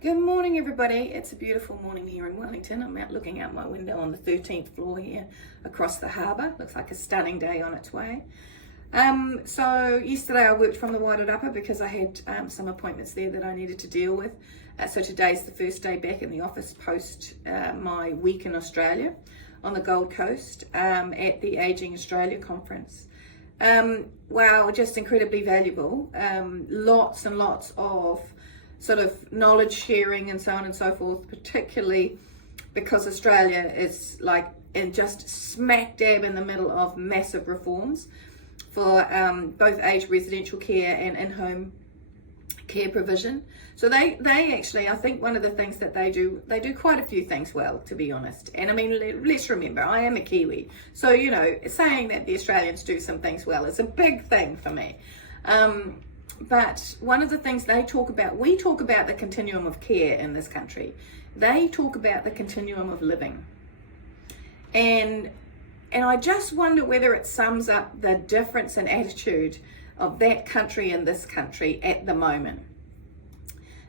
Good morning, everybody. It's a beautiful morning here in Wellington. I'm out looking out my window on the 13th floor here across the harbour. Looks like a stunning day on its way. So yesterday I worked from the Wairarapa because I had some appointments there that I needed to deal with. So today's the first day back in the office post my week in Australia on the Gold Coast at the Ageing Australia conference. Wow, just incredibly valuable. Lots and lots of sort of knowledge sharing and so on and so forth, particularly because Australia is like in just smack dab in the middle of massive reforms for both aged residential care and in-home care provision. So they actually, I think one of the things that they do quite a few things well, to be honest. And I mean, let's remember, I am a Kiwi. So, you know, saying that the Australians do some things well is a big thing for me. But one of the things they talk about, we talk about the continuum of care in this country. They talk about the continuum of living. And I just wonder whether it sums up the difference in attitude of that country and this country at the moment.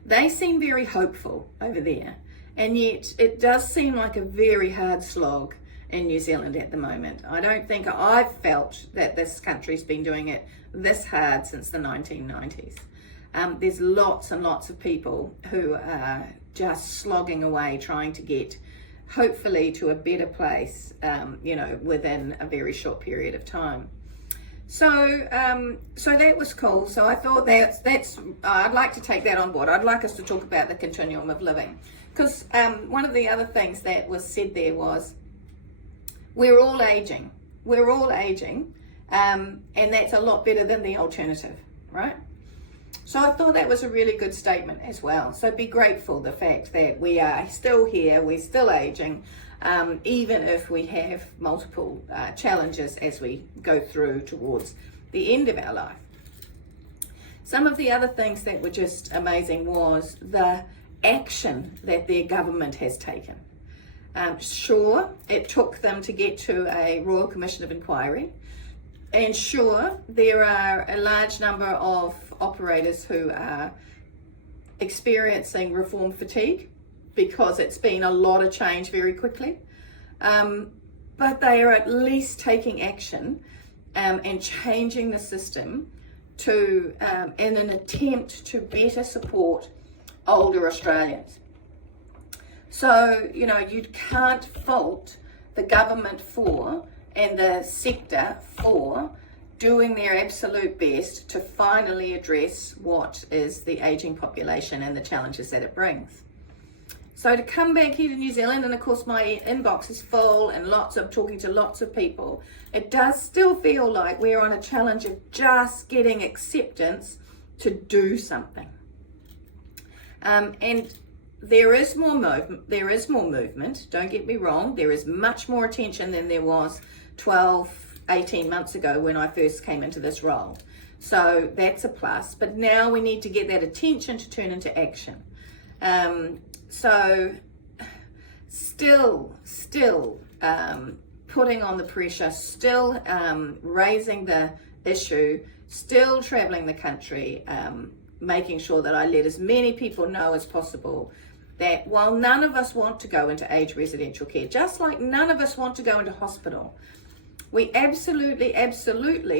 They seem very hopeful over there, and yet it does seem like a very hard slog in New Zealand at the moment. I don't think I've felt that this country's been doing it this hard since the 1990s. There's lots and lots of people who are just slogging away trying to get hopefully to a better place, within a very short period of time. So that was cool. So I thought that's I'd like to take that on board. I'd like us to talk about the continuum of living, because one of the other things that was said there was we're all aging, and that's a lot better than the alternative, right? So I thought that was a really good statement as well. So be grateful the fact that we are still here, we're still aging, even if we have multiple challenges as we go through towards the end of our life. Some of the other things that were just amazing was the action that their government has taken. Sure, it took them to get to a Royal Commission of Inquiry. And sure, there are a large number of operators who are experiencing reform fatigue because it's been a lot of change very quickly. But they are at least taking action and changing the system to in an attempt to better support older Australians. So, you know, you can't fault the government for and the sector for doing their absolute best to finally address what is the ageing population and the challenges that it brings. So to come back here to New Zealand, and of course my inbox is full and talking to lots of people, it does still feel like we're on a challenge of just getting acceptance to do something. And there is more movement, don't get me wrong. There is much more attention than there was 12, 18 months ago when I first came into this role. So that's a plus, but now we need to get that attention to turn into action. So still putting on the pressure, still raising the issue, still traveling the country, making sure that I let as many people know as possible that while none of us want to go into aged residential care, just like none of us want to go into hospital, we absolutely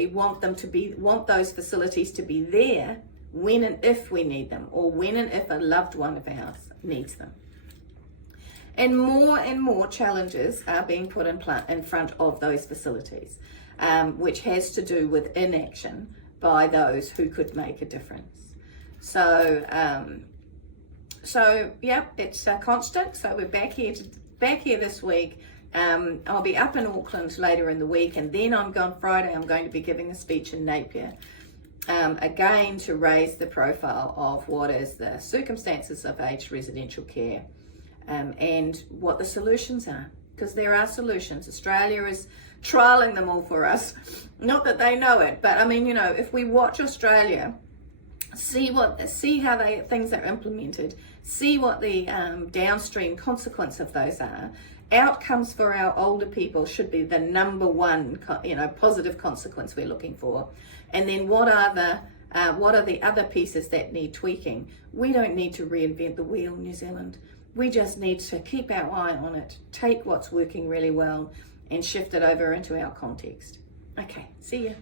want those facilities to be there when and if we need them, or when and if a loved one of ours needs them. And more challenges are being put in front of those facilities, which has to do with inaction by those who could make a difference. So yeah, it's constant. So we're back here this week. I'll be up in Auckland later in the week, and then on Friday I'm going to be giving a speech in Napier, again to raise the profile of what is the circumstances of aged residential care, and what the solutions are, because there are solutions. Australia is trialling them all for us, not that they know it, but I mean, you know, if we watch Australia, see how things are implemented, see what the downstream consequence of those are. Outcomes for our older people should be the number one, positive consequence we're looking for. And then what are the What are the other pieces that need tweaking? We don't need to reinvent the wheel, New Zealand. We just need to keep our eye on it, take what's working really well and shift it over into our context. Okay, see you.